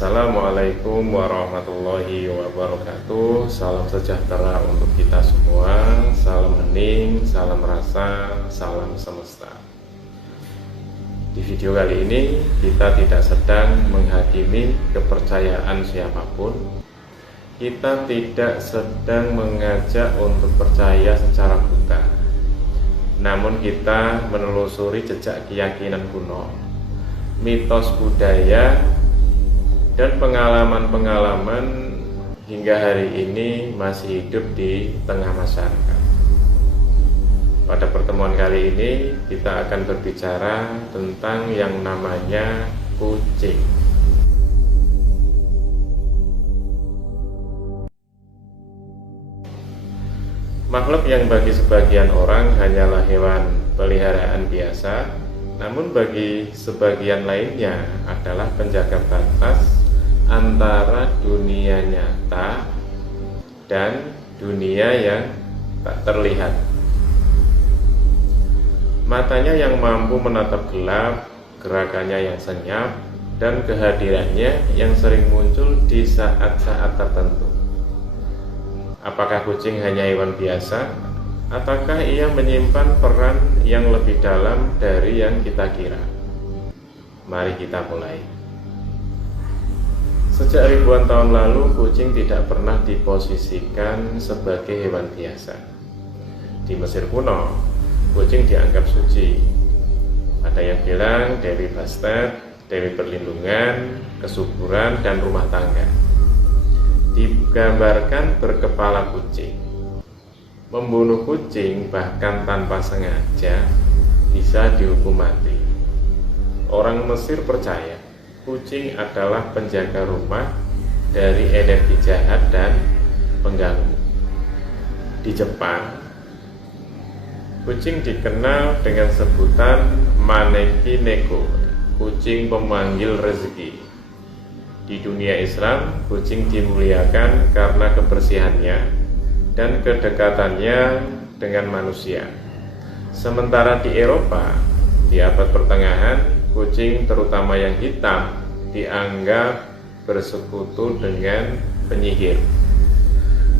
Assalamualaikum warahmatullahi wabarakatuh. Salam sejahtera untuk kita semua. Salam hening, salam rasa, salam semesta. Di video kali ini kita tidak sedang menghakimi kepercayaan siapapun. Kita tidak sedang mengajak untuk percaya secara buta. Namun kita menelusuri jejak keyakinan kuno, mitos budaya, dan pengalaman-pengalaman hingga hari ini masih hidup di tengah masyarakat. Pada pertemuan kali ini kita akan berbicara tentang yang namanya kucing. Makhluk yang bagi sebagian orang hanyalah hewan peliharaan biasa, namun bagi sebagian lainnya adalah penjaga batas antara dunia nyata dan dunia yang tak terlihat. Matanya yang mampu menatap gelap, gerakannya yang senyap, dan kehadirannya yang sering muncul di saat-saat tertentu. Apakah kucing hanya hewan biasa, ataukah ia menyimpan peran yang lebih dalam dari yang kita kira? Mari kita mulai. Sejak ribuan tahun lalu, kucing tidak pernah diposisikan sebagai hewan biasa. Di Mesir kuno, kucing dianggap suci. Ada yang bilang dewi Bastet, dewi perlindungan, kesuburan, dan rumah tangga. Digambarkan berkepala kucing. Membunuh kucing bahkan tanpa sengaja bisa dihukum mati. Orang Mesir percaya kucing adalah penjaga rumah dari energi jahat dan pengganggu. Di Jepang, kucing dikenal dengan sebutan maneki neko, kucing pemanggil rezeki. Di dunia Islam, kucing dimuliakan karena kebersihannya dan kedekatannya dengan manusia. Sementara di Eropa, di abad pertengahan, kucing terutama yang hitam dianggap bersekutu dengan penyihir.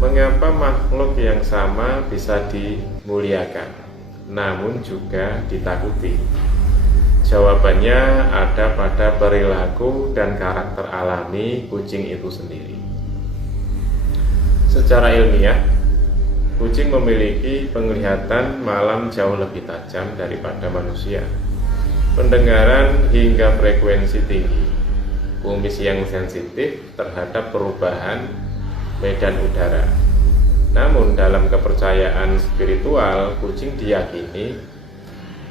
Mengapa makhluk yang sama bisa dimuliakan, namun juga ditakuti? Jawabannya ada pada perilaku dan karakter alami kucing itu sendiri. Secara ilmiah, kucing memiliki penglihatan malam jauh lebih tajam daripada manusia, pendengaran hingga frekuensi tinggi, kumis yang sensitif terhadap perubahan medan udara. Namun dalam kepercayaan spiritual, kucing diyakini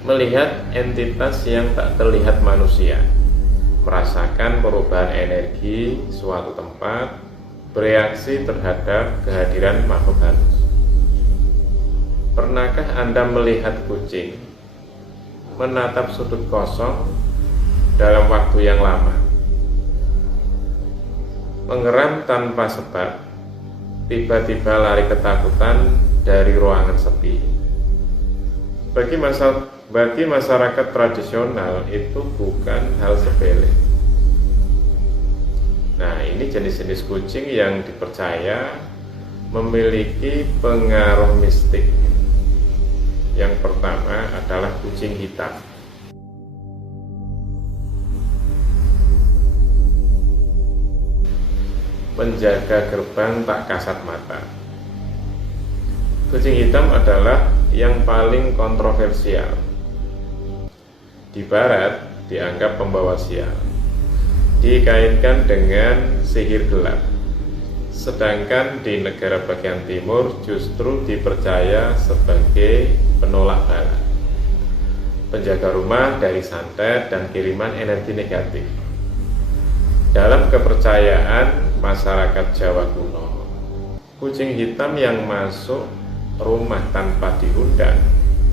melihat entitas yang tak terlihat manusia, merasakan perubahan energi suatu tempat, bereaksi terhadap kehadiran makhluk halus. Pernahkah Anda melihat kucing menatap sudut kosong dalam waktu yang lama, mengeram tanpa sebab, tiba-tiba lari ketakutan dari ruangan sepi? Bagi masyarakat tradisional itu bukan hal sepele. Nah, ini jenis-jenis kucing yang dipercaya memiliki pengaruh mistik. Yang pertama adalah kucing hitam. Penjaga gerbang tak kasat mata. Kucing hitam adalah yang paling kontroversial. Di barat dianggap pembawa sial, dikaitkan dengan sihir gelap. Sedangkan di negara bagian timur justru dipercaya sebagai penolak bala, penjaga rumah dari santet dan kiriman energi negatif. Dalam kepercayaan masyarakat Jawa kuno, kucing hitam yang masuk rumah tanpa diundang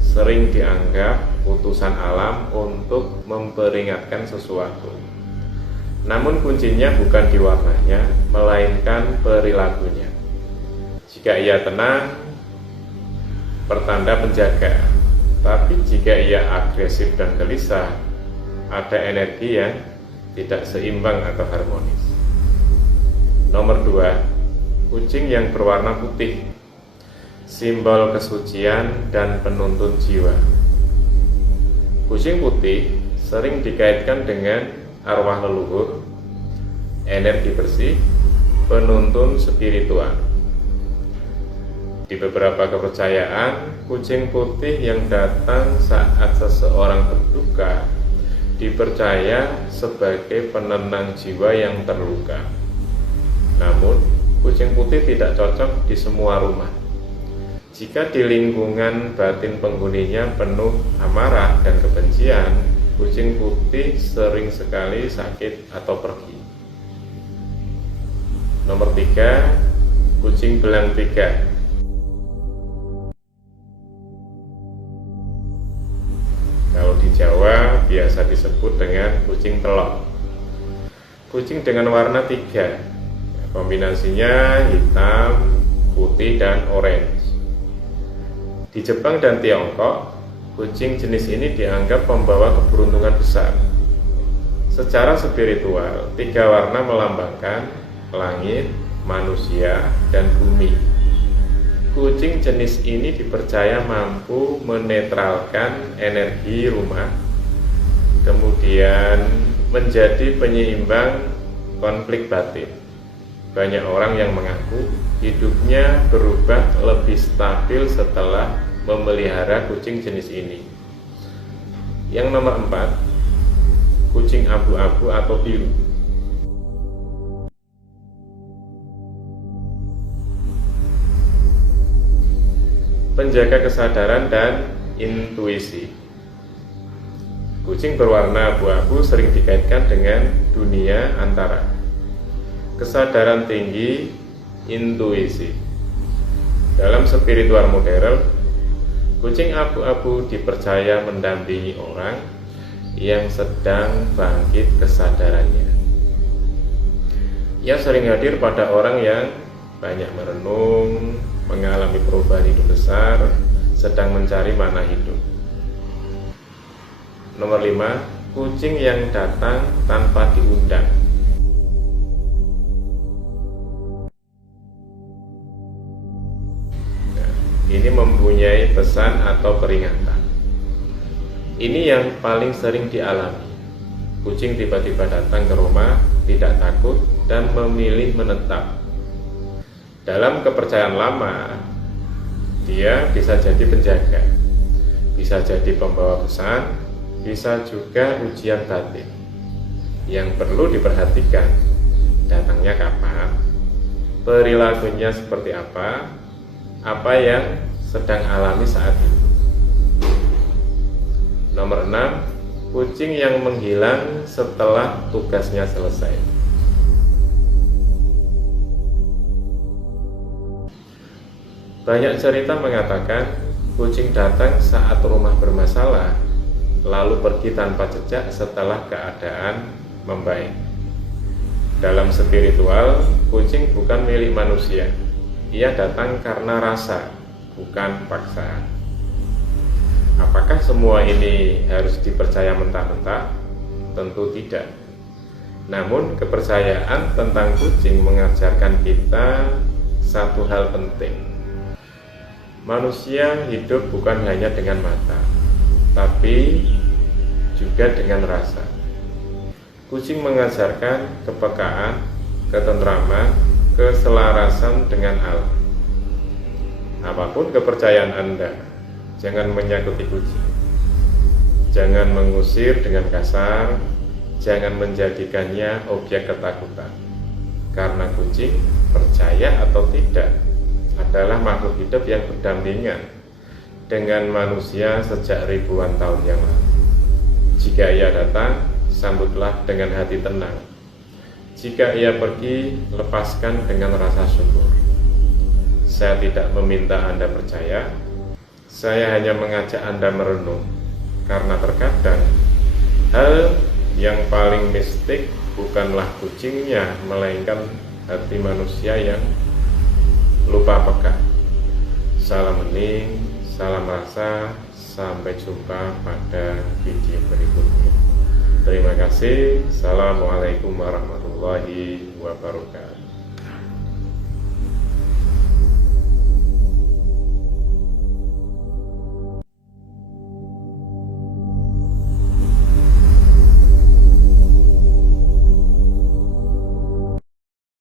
sering dianggap utusan alam untuk memperingatkan sesuatu. Namun kuncinya bukan di warnanya, melainkan perilakunya. Jika ia tenang, pertanda penjaga. Tapi jika ia agresif dan gelisah, ada energi yang tidak seimbang atau harmonis. Nomor 2, kucing yang berwarna putih, simbol kesucian dan penuntun jiwa. Kucing putih sering dikaitkan dengan arwah leluhur, energi bersih, penuntun spiritual. Di beberapa kepercayaan, kucing putih yang datang saat seseorang berduka dipercaya sebagai penenang jiwa yang terluka. Namun, kucing putih tidak cocok di semua rumah. Jika di lingkungan batin penghuninya penuh amarah dan kebencian, kucing putih sering sekali sakit atau pergi. Nomor 3, kucing belang 3. Kalau di Jawa biasa disebut dengan kucing telok. Kucing dengan warna 3, kombinasinya hitam, putih, dan orange. Di Jepang dan Tiongkok, kucing jenis ini dianggap membawa keberuntungan besar. Secara spiritual, 3 warna melambangkan langit, manusia, dan bumi. Kucing jenis ini dipercaya mampu menetralkan energi rumah, kemudian menjadi penyeimbang konflik batin. Banyak orang yang mengaku hidupnya berubah lebih stabil setelah memelihara kucing jenis ini. Yang nomor 4, kucing abu-abu atau biru. Penjaga kesadaran dan intuisi. Kucing berwarna abu-abu sering dikaitkan dengan dunia antara, kesadaran tinggi, intuisi. Dalam spiritual modern, kucing abu-abu dipercaya mendampingi orang yang sedang bangkit kesadarannya. Ia sering hadir pada orang yang banyak merenung, mengalami perubahan hidup besar, sedang mencari makna hidup. Nomor 5, kucing yang datang tanpa diundang. Nah, ini mempunyai pesan atau peringatan. Ini yang paling sering dialami. Kucing tiba-tiba datang ke rumah, tidak takut, dan memilih menetap. Dalam kepercayaan lama, dia bisa jadi penjaga, bisa jadi pembawa pesan, bisa juga ujian batin. Yang perlu diperhatikan, datangnya kapan, perilakunya seperti apa yang sedang alami saat itu. Nomor 6, kucing yang menghilang setelah tugasnya selesai. Banyak cerita mengatakan kucing datang saat rumah bermasalah, lalu pergi tanpa jejak setelah keadaan membaik. Dalam spiritual, kucing bukan milik manusia. Ia datang karena rasa, bukan paksaan. Apakah semua ini harus dipercaya mentah-mentah? Tentu tidak. Namun kepercayaan tentang kucing mengajarkan kita satu hal penting. Manusia hidup bukan hanya dengan mata, tapi juga dengan rasa. Kucing mengajarkan kepekaan, ketentraman, keselarasan dengan alam. Apapun kepercayaan Anda, jangan menyakuti kucing. Jangan mengusir dengan kasar, jangan menjadikannya objek ketakutan. Karena kucing, percaya atau tidak, adalah makhluk hidup yang berdampingan dengan manusia sejak ribuan tahun yang lalu. Jika ia datang, sambutlah dengan hati tenang. Jika ia pergi, lepaskan dengan rasa syukur. Saya tidak meminta Anda percaya, saya hanya mengajak Anda merenung. Karena terkadang hal yang paling mistik bukanlah kucingnya, melainkan hati manusia yang lupa peka. Salam hening, salam rasa, sampai jumpa pada video berikutnya. Terima kasih. Assalamualaikum warahmatullahi wabarakatuh.